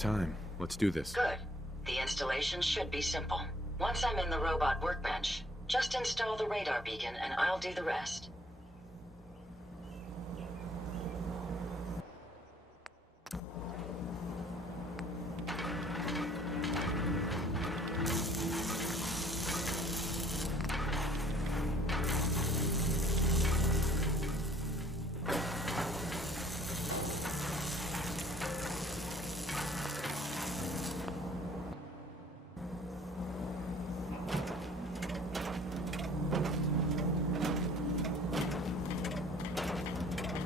Time. Let's do this. Good. The installation should be simple. Once I'm in the robot workbench, just install the radar beacon and I'll do the rest.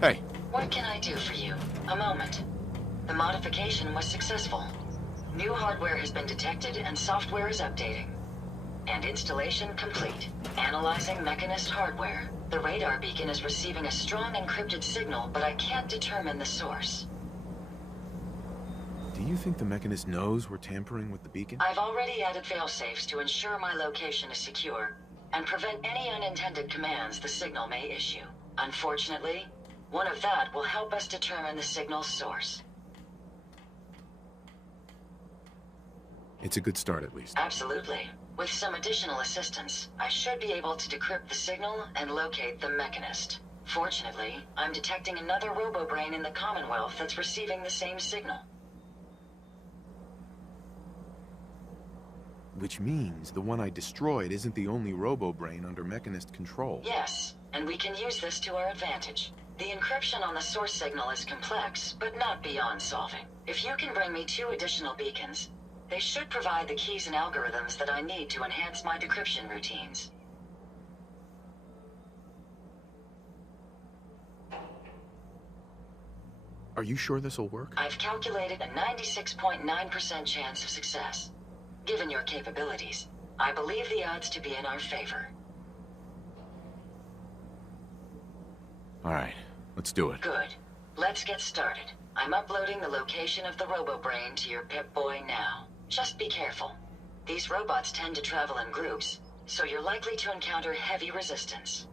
Hey. What can I do for you? A moment. The modification was successful. New hardware has been detected and software is updating. And installation complete. Analyzing Mechanist hardware. The radar beacon is receiving a strong encrypted signal, but I can't determine the source. Do you think the Mechanist knows we're tampering with the beacon? I've already added failsafes to ensure my location is secure and prevent any unintended commands the signal may issue. Unfortunately, one of that will help us determine the signal's source. It's a good start, at least. Absolutely. With some additional assistance, I should be able to decrypt the signal and locate the Mechanist. Fortunately, I'm detecting another robo-brain in the Commonwealth that's receiving the same signal. Which means the one I destroyed isn't the only robo-brain under Mechanist control. Yes, and we can use this to our advantage. The encryption on the source signal is complex, but not beyond solving. If you can bring me 2 additional beacons, they should provide the keys and algorithms that I need to enhance my decryption routines. Are you sure this'll work? I've calculated a 96.9% chance of success. Given your capabilities, I believe the odds to be in our favor. All right, let's do it. Good. Let's get started. I'm uploading the location of the robo-brain to your Pip-Boy now. Just be careful. These robots tend to travel in groups, so you're likely to encounter heavy resistance.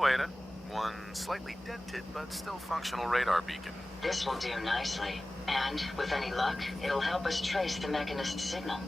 Hello, Ada. One slightly dented but still functional radar beacon. This will do nicely. And, with any luck, it'll help us trace the Mechanist signal.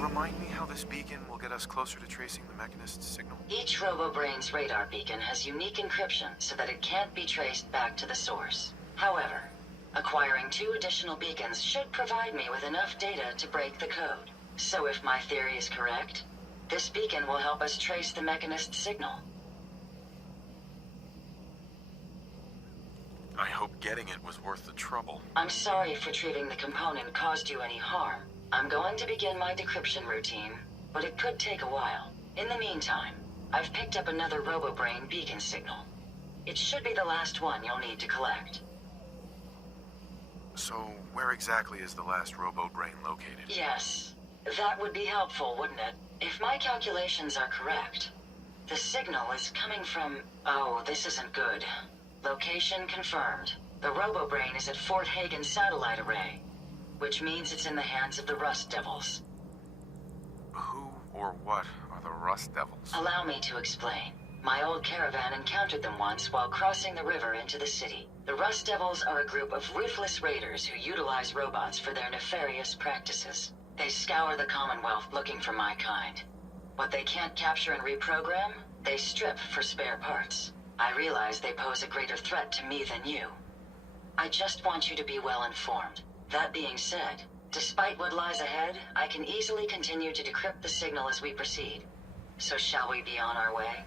Remind me how this beacon will get us closer to tracing the Mechanist signal? Each RoboBrain's radar beacon has unique encryption so that it can't be traced back to the source. However, acquiring 2 additional beacons should provide me with enough data to break the code. So if my theory is correct, this beacon will help us trace the Mechanist signal. I hope getting it was worth the trouble. I'm sorry if retrieving the component caused you any harm. I'm going to begin my decryption routine, but it could take a while. In the meantime, I've picked up another RoboBrain beacon signal. It should be the last one you'll need to collect. So, where exactly is the last RoboBrain located? Yes, that would be helpful, wouldn't it? If my calculations are correct, the signal is coming from... Oh, this isn't good. Location confirmed. The RoboBrain is at Fort Hagen Satellite Array, which means it's in the hands of the Rust Devils. Who or what are the Rust Devils? Allow me to explain. My old caravan encountered them once while crossing the river into the city. The Rust Devils are a group of ruthless raiders who utilize robots for their nefarious practices. They scour the Commonwealth looking for my kind. What they can't capture and reprogram, they strip for spare parts. I realize they pose a greater threat to me than you. I just want you to be well informed. That being said, despite what lies ahead, I can easily continue to decrypt the signal as we proceed. So shall we be on our way?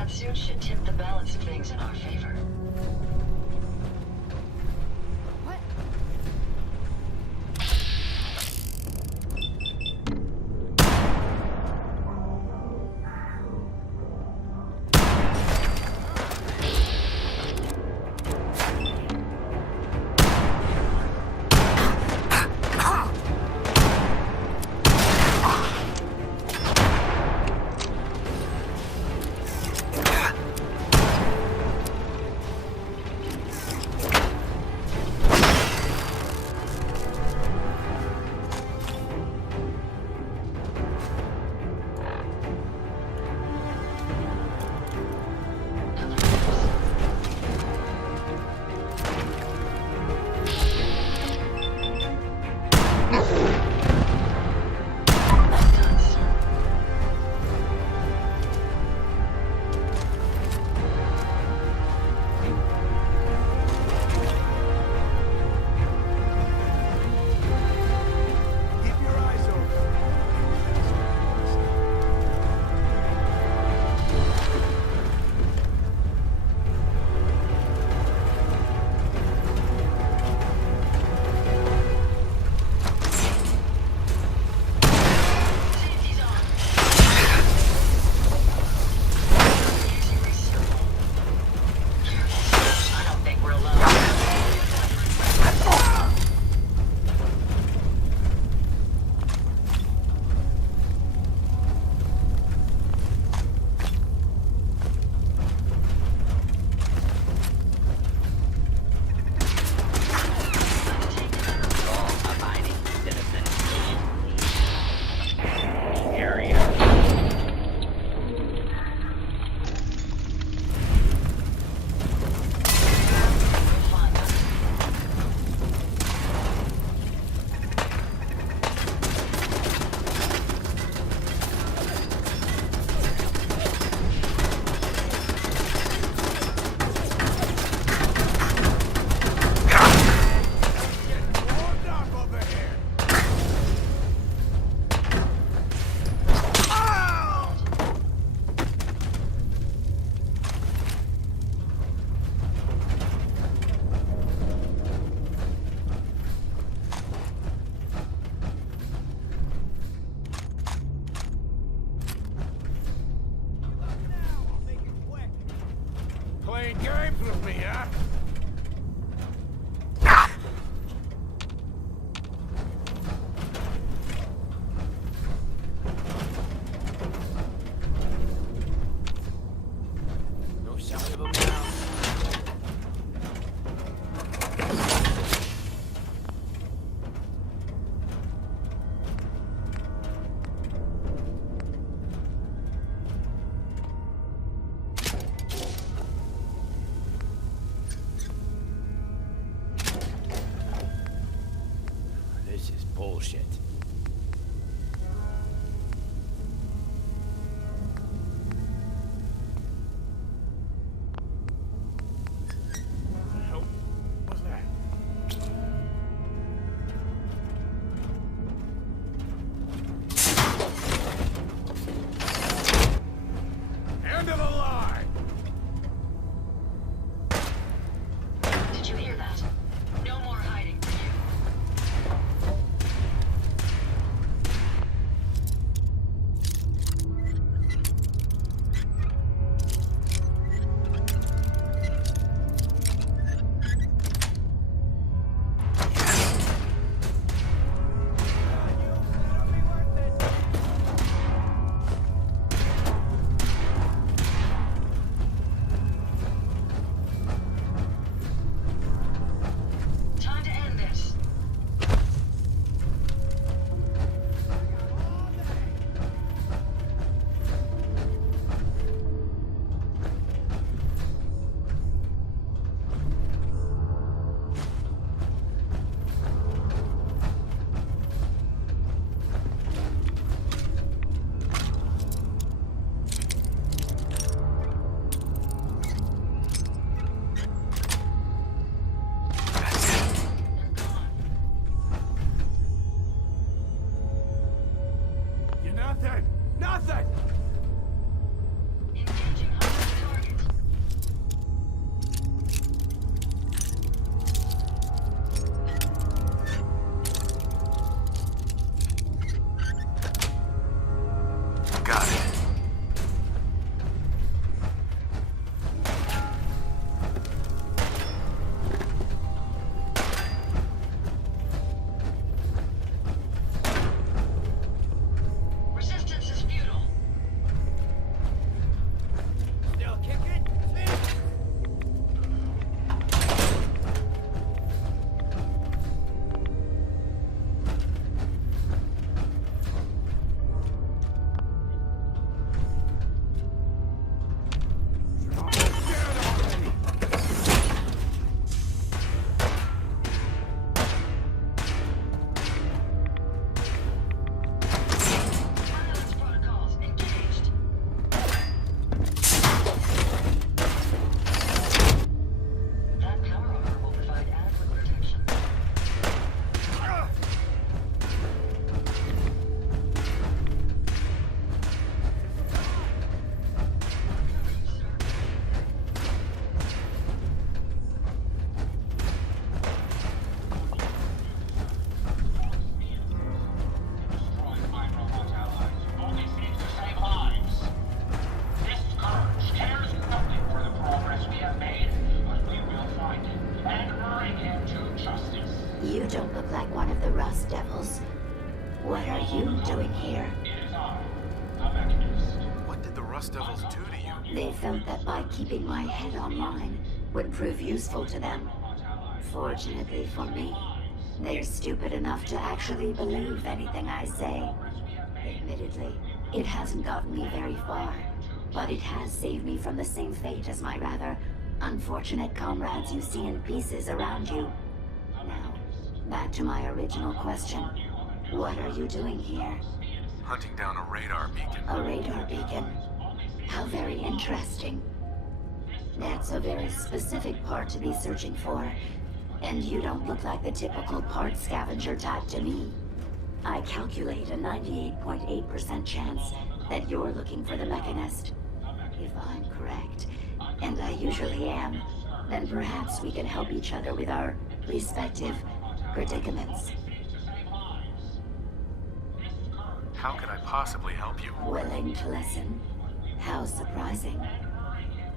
That suit should tip the balance of things in our favor. What? I don't think we're alone. Abiding citizen. Area. Playing games with me, huh? No sign of them now. This is bullshit. Nope. What's that? End of the line! Did you hear that? No more hiding for you. you doing here? What did the Rust Devils do to you? They felt that by keeping my head online would prove useful to them. Fortunately for me, they're stupid enough to actually believe anything I say. Admittedly, it hasn't gotten me very far, but it has saved me from the same fate as my rather unfortunate comrades you see in pieces around you. Now, back to my original question. What are you doing here? Hunting down a radar beacon. A radar beacon? How very interesting. That's a very specific part to be searching for, and you don't look like the typical part scavenger type to me. I calculate a 98.8% chance that you're looking for the Mechanist. If I'm correct, and I usually am, then perhaps we can help each other with our respective predicaments. How could I possibly help you? Willing to listen? How surprising.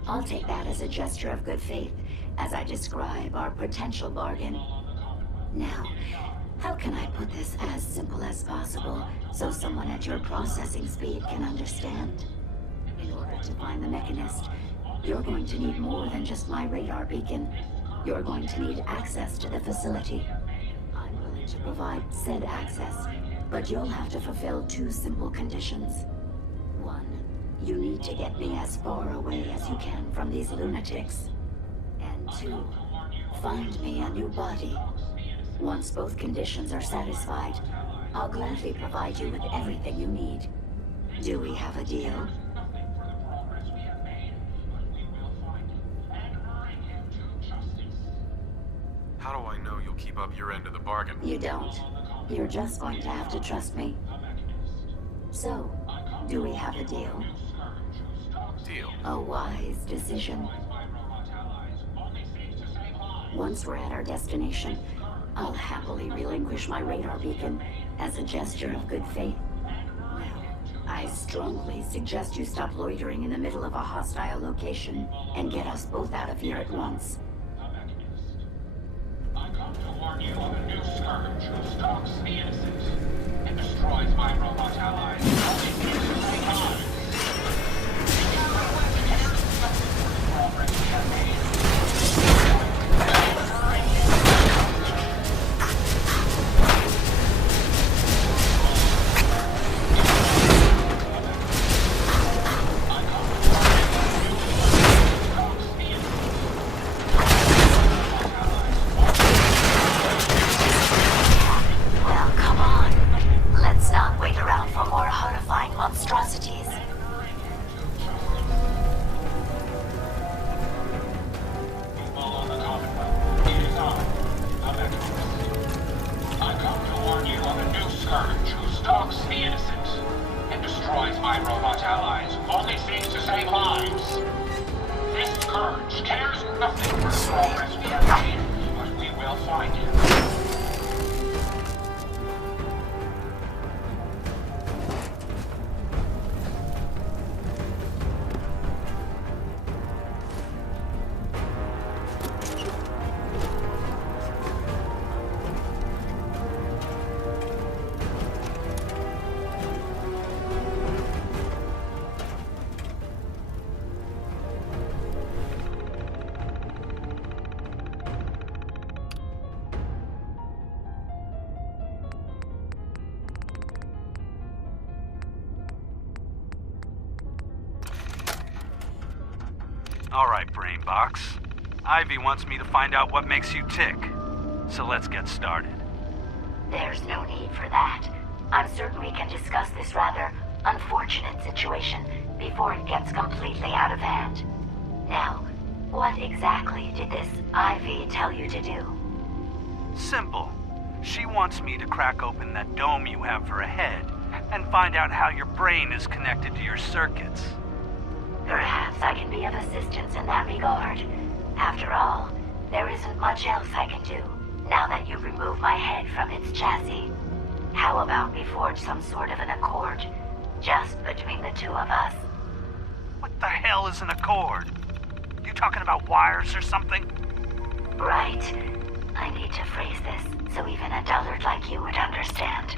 I'll take that as a gesture of good faith as I describe our potential bargain. Now, how can I put this as simple as possible so someone at your processing speed can understand? In order to find the Mechanist, you're going to need more than just my radar beacon. You're going to need access to the facility. I'm willing to provide said access, but you'll have to fulfill two simple conditions. One, you need to get me as far away as you can from these lunatics. And two, find me a new body. Once both conditions are satisfied, I'll gladly provide you with everything you need. Do we have a deal? How do I know you'll keep up your end of the bargain? You don't. You're just going to have to trust me. So, do we have a deal? Deal. A wise decision. Once we're at our destination, I'll happily relinquish my radar beacon as a gesture of good faith. Now, I strongly suggest you stop loitering in the middle of a hostile location and get us both out of here at once. I come to warn you of a new scourge who stalks the innocent and destroys my robot allies. Only fears to take on. Well, come on. Let's not wait around for more horrifying monstrosities. Follow the Commonwealth. It is on. The Mechanist. I come to warn you of a new scourge who stalks the innocent and destroys my robot allies. Only seeks to save lives. This scourge cares nothing for the progress we have made, but we will find him. All right, Brainbox. Ivy wants me to find out what makes you tick. So let's get started. There's no need for that. I'm certain we can discuss this rather unfortunate situation before it gets completely out of hand. Now, what exactly did this Ivy tell you to do? Simple. She wants me to crack open that dome you have for a head and find out how your brain is connected to your circuits. Perhaps I can be of assistance in that regard. After all, there isn't much else I can do, now that you've removed my head from its chassis. How about we forge some sort of an accord, just between the two of us? What the hell is an accord? You talking about wires or something? Right. I need to phrase this so even a dullard like you would understand.